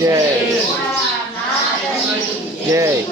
Jai Jai